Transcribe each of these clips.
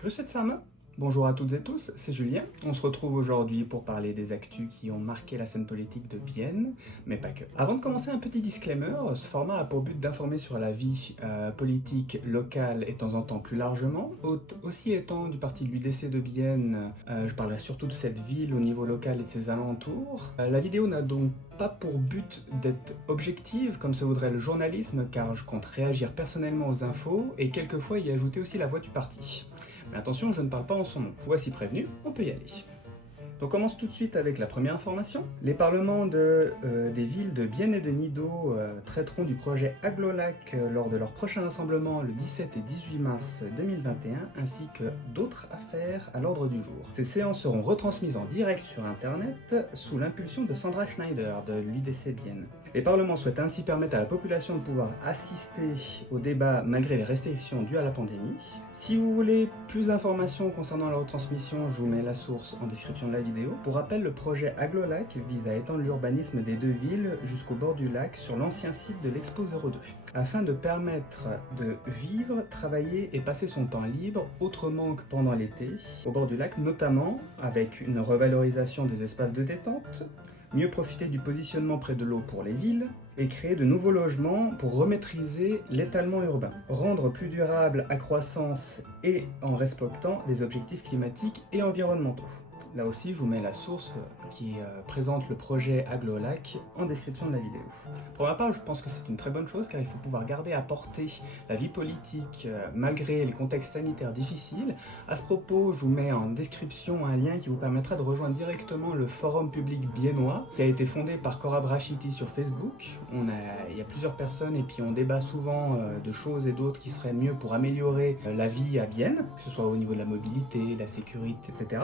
Grüß zusammen. Bonjour à toutes et tous, c'est Julien. On se retrouve aujourd'hui pour parler des actus qui ont marqué la scène politique de Bienne, mais pas que. Avant de commencer, un petit disclaimer, ce format a pour but d'informer sur la vie politique locale et de temps en temps plus largement. Aussi étant du parti de l'UDC de Bienne, je parlerai surtout de cette ville au niveau local et de ses alentours. La vidéo n'a donc pas pour but d'être objective comme se voudrait le journalisme, car je compte réagir personnellement aux infos et quelquefois y ajouter aussi la voix du parti. Mais attention, je ne parle pas en son nom. Voici prévenu, on peut y aller. Donc on commence tout de suite avec la première information. Les parlements des villes de Bienne et de Nidau traiteront du projet Aglo-Lac lors de leur prochain rassemblement le 17 et 18 mars 2021, ainsi que d'autres affaires à l'ordre du jour. Ces séances seront retransmises en direct sur Internet sous l'impulsion de Sandra Schneider de l'UDC Bienne. Les parlements souhaitent ainsi permettre à la population de pouvoir assister au débat malgré les restrictions dues à la pandémie. Si vous voulez plus d'informations concernant la retransmission, je vous mets la source en description de la vidéo. Pour rappel, le projet Aglo-Lac vise à étendre l'urbanisme des deux villes jusqu'au bord du lac sur l'ancien site de l'Expo 02, afin de permettre de vivre, travailler et passer son temps libre autrement que pendant l'été, au bord du lac, notamment avec une revalorisation des espaces de détente, mieux profiter du positionnement près de l'eau pour les villes, et créer de nouveaux logements pour remaîtriser l'étalement urbain. Rendre plus durable la croissance et en respectant les objectifs climatiques et environnementaux. Là aussi, je vous mets la source qui présente le projet Aglo-Lac en description de la vidéo. Pour ma part, je pense que c'est une très bonne chose car il faut pouvoir garder à portée la vie politique malgré les contextes sanitaires difficiles. À ce propos, je vous mets en description un lien qui vous permettra de rejoindre directement le forum public biennois qui a été fondé par Cora Brachiti sur Facebook. Il y a plusieurs personnes et puis on débat souvent de choses et d'autres qui seraient mieux pour améliorer la vie à Bienne, que ce soit au niveau de la mobilité, la sécurité, etc.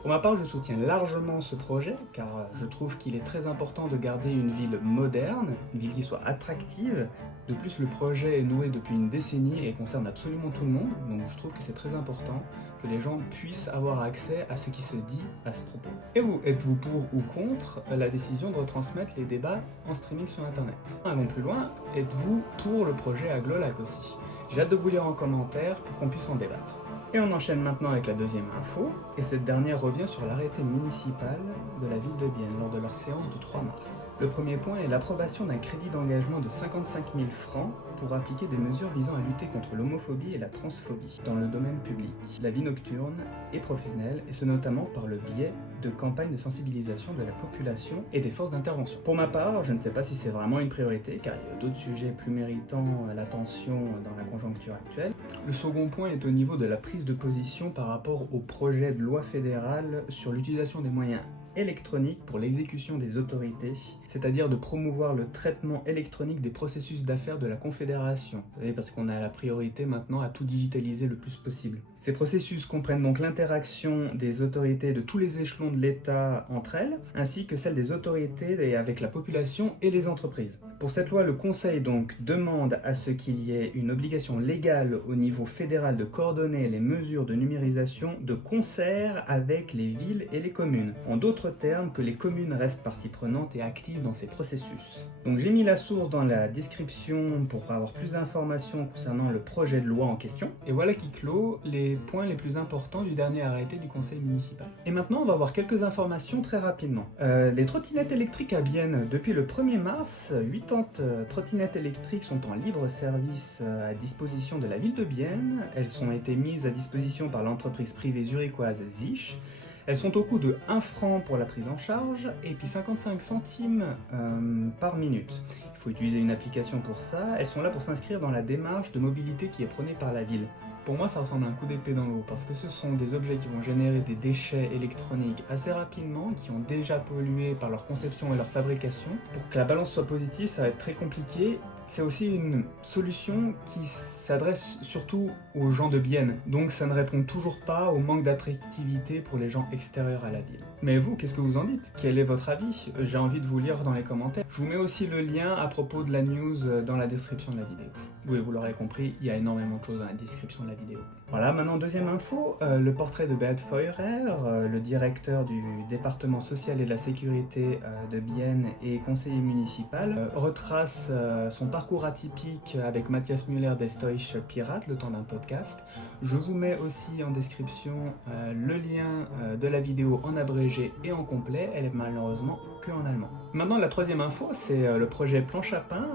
Pour ma part, je soutiens largement ce projet car je trouve qu'il est très important de garder une ville moderne, une ville qui soit attractive. De plus, le projet est noué depuis une décennie et concerne absolument tout le monde, donc je trouve que c'est très important que les gens puissent avoir accès à ce qui se dit à ce propos. Et vous, êtes-vous pour ou contre la décision de retransmettre les débats en streaming sur Internet? Allons plus loin, êtes-vous pour le projet Aglo-Lac aussi? J'ai hâte de vous lire en commentaire pour qu'on puisse en débattre. Et on enchaîne maintenant avec la deuxième info, et cette dernière revient sur l'arrêté municipal de la ville de Bienne lors de leur séance du 3 mars. Le premier point est l'approbation d'un crédit d'engagement de 55 000 francs pour appliquer des mesures visant à lutter contre l'homophobie et la transphobie dans le domaine public, la vie nocturne et professionnelle, et ce notamment par le biais de campagnes de sensibilisation de la population et des forces d'intervention. Pour ma part, je ne sais pas si c'est vraiment une priorité, car il y a d'autres sujets plus méritant l'attention dans la conjoncture actuelle. Le second point est au niveau de la prise de position par rapport au projet de loi fédérale sur l'utilisation des moyens électroniques pour l'exécution des autorités, c'est-à-dire de promouvoir le traitement électronique des processus d'affaires de la Confédération. Vous savez, parce qu'on a la priorité maintenant à tout digitaliser le plus possible. Ces processus comprennent donc l'interaction des autorités de tous les échelons de l'État entre elles, ainsi que celle des autorités avec la population et les entreprises. Pour cette loi, le Conseil donc demande à ce qu'il y ait une obligation légale au niveau fédéral de coordonner les mesures de numérisation de concert avec les villes et les communes. En d'autres termes, que les communes restent partie prenante et actives dans ces processus. Donc j'ai mis la source dans la description pour avoir plus d'informations concernant le projet de loi en question. Et voilà qui clôt les points les plus importants du dernier arrêté du conseil municipal. Et maintenant, on va voir quelques informations très rapidement. Les trottinettes électriques à Bienne, depuis le 1er mars, 80 trottinettes électriques sont en libre service à disposition de la ville de Bienne. Elles ont été mises à disposition par l'entreprise privée zurichoise Zich. Elles sont au coût de 1 franc pour la prise en charge et puis 55 centimes par minute. Il faut utiliser une application pour ça. Elles sont là pour s'inscrire dans la démarche de mobilité qui est prônée par la ville. Pour moi, ça ressemble à un coup d'épée dans l'eau parce que ce sont des objets qui vont générer des déchets électroniques assez rapidement, qui ont déjà pollué par leur conception et leur fabrication. Pour que la balance soit positive, ça va être très compliqué. C'est aussi une solution qui s'adresse surtout aux gens de Bienne, donc ça ne répond toujours pas au manque d'attractivité pour les gens extérieurs à la ville. Mais vous, qu'est-ce que vous en dites? Quel est votre avis? J'ai envie de vous lire dans les commentaires. Je vous mets aussi le lien à propos de la news dans la description de la vidéo. Oui, vous l'aurez compris, il y a énormément de choses dans la description de la vidéo. Voilà, maintenant deuxième info, le portrait de Beat Feurer, le directeur du département social et de la sécurité de Bienne et conseiller municipal, retrace son parcours atypique avec Matthias Müller d'Estoisch Pirat, le temps d'un podcast. Je vous mets aussi en description le lien de la vidéo en abrégé et en complet, elle est malheureusement que en allemand. Maintenant la troisième info, c'est le projet planche à pain,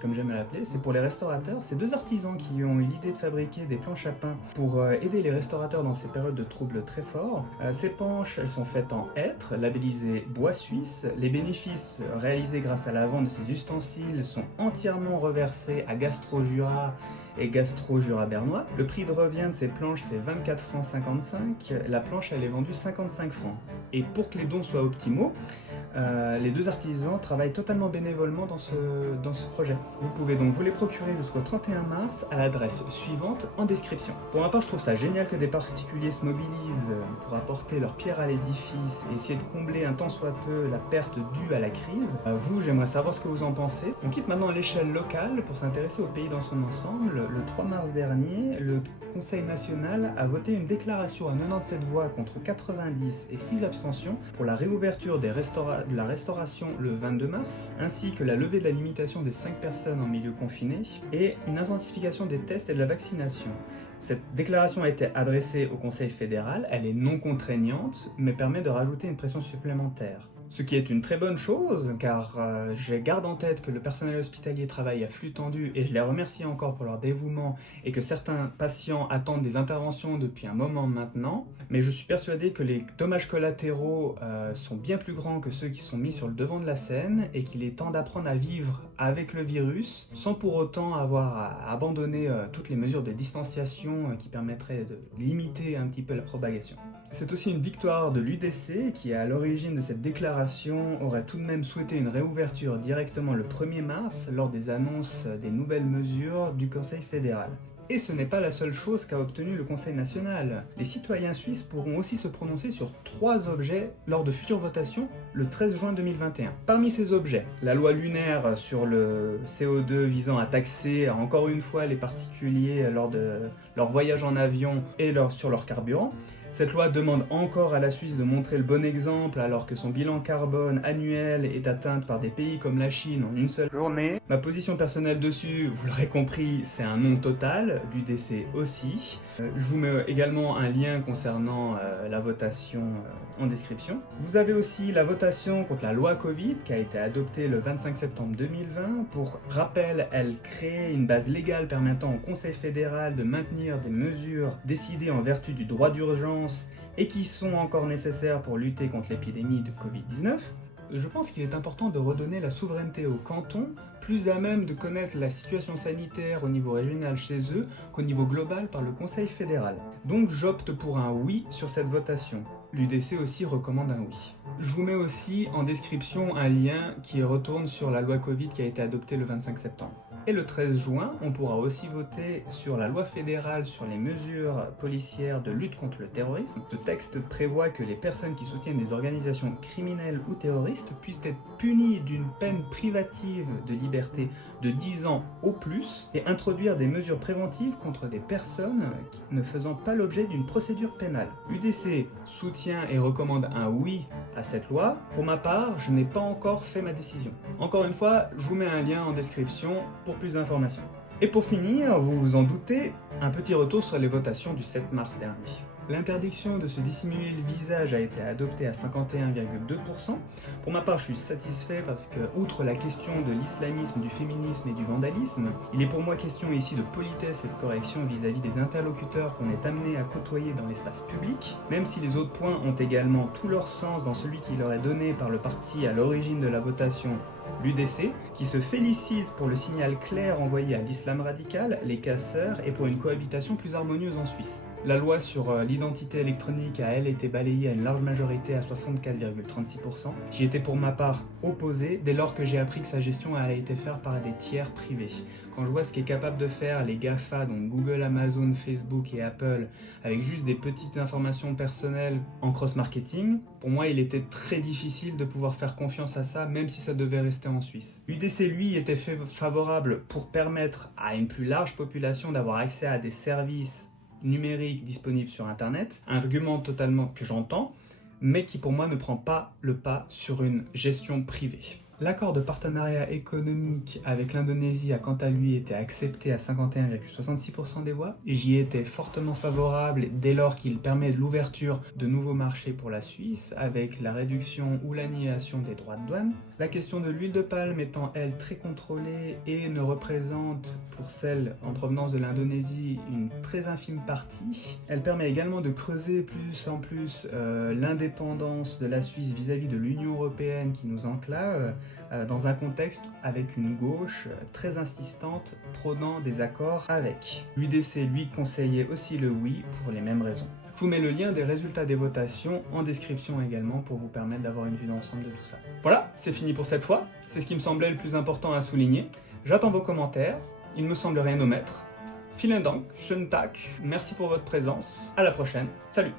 comme j'aime l'appeler, c'est pour les restaurateurs. C'est deux artisans qui ont eu l'idée de fabriquer des planches à pain pour aider les restaurateurs dans ces périodes de troubles très forts. Ces planches, elles sont faites en hêtre, labellisées bois suisse. Les bénéfices réalisés grâce à la vente de ces ustensiles sont entièrement reversés à Gastro Jura et Gastro Jura bernois. Le prix de revient de ces planches, c'est 24 francs 55. La planche, elle est vendue 55 francs. Et pour que les dons soient optimaux, les deux artisans travaillent totalement bénévolement dans ce projet. Vous pouvez donc vous les procurer jusqu'au 31 mars à l'adresse suivante en description. Pour ma part, je trouve ça génial que des particuliers se mobilisent pour apporter leur pierre à l'édifice et essayer de combler un tant soit peu la perte due à la crise. Vous, j'aimerais savoir ce que vous en pensez. On quitte maintenant l'échelle locale pour s'intéresser au pays dans son ensemble. Le 3 mars dernier, le Conseil national a voté une déclaration à 97 voix contre 90 et 6 abstentions pour la réouverture de la restauration le 22 mars, ainsi que la levée de la limitation des 5 personnes en milieu confiné et une intensification des tests et de la vaccination. Cette déclaration a été adressée au Conseil fédéral, elle est non contraignante, mais permet de rajouter une pression supplémentaire. Ce qui est une très bonne chose, car je garde en tête que le personnel hospitalier travaille à flux tendu et je les remercie encore pour leur dévouement et que certains patients attendent des interventions depuis un moment maintenant. Mais je suis persuadé que les dommages collatéraux sont bien plus grands que ceux qui sont mis sur le devant de la scène et qu'il est temps d'apprendre à vivre avec le virus sans pour autant avoir à abandonner toutes les mesures de distanciation qui permettraient de limiter un petit peu la propagation. C'est aussi une victoire de l'UDC qui, à l'origine de cette déclaration, aurait tout de même souhaité une réouverture directement le 1er mars lors des annonces des nouvelles mesures du Conseil fédéral. Et ce n'est pas la seule chose qu'a obtenu le Conseil national. Les citoyens suisses pourront aussi se prononcer sur 3 objets lors de futures votations le 13 juin 2021. Parmi ces objets, la loi lunaire sur le CO2 visant à taxer encore une fois les particuliers lors de leur voyage en avion et sur leur carburant. Cette loi demande encore à la Suisse de montrer le bon exemple alors que son bilan carbone annuel est atteint par des pays comme la Chine en une seule journée. Ma position personnelle dessus, vous l'aurez compris, c'est un non total, l'UDC aussi. Je vous mets également un lien concernant la votation en description. Vous avez aussi la votation contre la loi Covid qui a été adoptée le 25 septembre 2020. Pour rappel, elle crée une base légale permettant au Conseil fédéral de maintenir des mesures décidées en vertu du droit d'urgence et qui sont encore nécessaires pour lutter contre l'épidémie de Covid-19. Je pense qu'il est important de redonner la souveraineté aux cantons, plus à même de connaître la situation sanitaire au niveau régional chez eux qu'au niveau global par le Conseil fédéral. Donc j'opte pour un oui sur cette votation. L'UDC aussi recommande un oui. Je vous mets aussi en description un lien qui retourne sur la loi Covid qui a été adoptée le 25 septembre. Et le 13 juin, on pourra aussi voter sur la loi fédérale sur les mesures policières de lutte contre le terrorisme. Ce texte prévoit que les personnes qui soutiennent des organisations criminelles ou terroristes puissent être punies d'une peine privative de liberté de 10 ans au plus et introduire des mesures préventives contre des personnes ne faisant pas l'objet d'une procédure pénale. L'UDC soutient et recommande un oui à cette loi. Pour ma part, je n'ai pas encore fait ma décision. Encore une fois, je vous mets un lien en description pour plus d'informations. Et pour finir, vous vous en doutez, un petit retour sur les votations du 7 mars dernier. L'interdiction de se dissimuler le visage a été adoptée à 51,2%. Pour ma part, je suis satisfait parce que, outre la question de l'islamisme, du féminisme et du vandalisme, il est pour moi question ici de politesse et de correction vis-à-vis des interlocuteurs qu'on est amené à côtoyer dans l'espace public, même si les autres points ont également tout leur sens dans celui qui leur est donné par le parti à l'origine de la votation, l'UDC, qui se félicite pour le signal clair envoyé à l'islam radical, les casseurs et pour une cohabitation plus harmonieuse en Suisse. La loi sur l'identité électronique a, elle, été balayée à une large majorité à 64,36%. J'y étais pour ma part opposé dès lors que j'ai appris que sa gestion allait été faite par des tiers privés. Quand je vois ce qu'est capable de faire les GAFA, donc Google, Amazon, Facebook et Apple, avec juste des petites informations personnelles en cross-marketing, pour moi il était très difficile de pouvoir faire confiance à ça, même si ça devait rester en Suisse. UDC, lui, était favorable pour permettre à une plus large population d'avoir accès à des services numériques disponibles sur Internet, un argument totalement que j'entends, mais qui pour moi ne prend pas le pas sur une gestion privée. L'accord de partenariat économique avec l'Indonésie a quant à lui été accepté à 51,66% des voix. J'y étais fortement favorable dès lors qu'il permet l'ouverture de nouveaux marchés pour la Suisse avec la réduction ou l'annihilation des droits de douane. La question de l'huile de palme étant elle très contrôlée et ne représente pour celle en provenance de l'Indonésie une très infime partie. Elle permet également de creuser plus en plus l'indépendance de la Suisse vis-à-vis de l'Union européenne qui nous enclave dans un contexte avec une gauche très insistante prônant des accords avec. L'UDC lui conseillait aussi le oui pour les mêmes raisons. Je vous mets le lien des résultats des votations en description également pour vous permettre d'avoir une vue d'ensemble de tout ça. Voilà, c'est fini pour cette fois. C'est ce qui me semblait le plus important à souligner. J'attends vos commentaires. Il me semble rien omettre. Vielen Dank, schönen Tag. Merci pour votre présence. À la prochaine. Salut.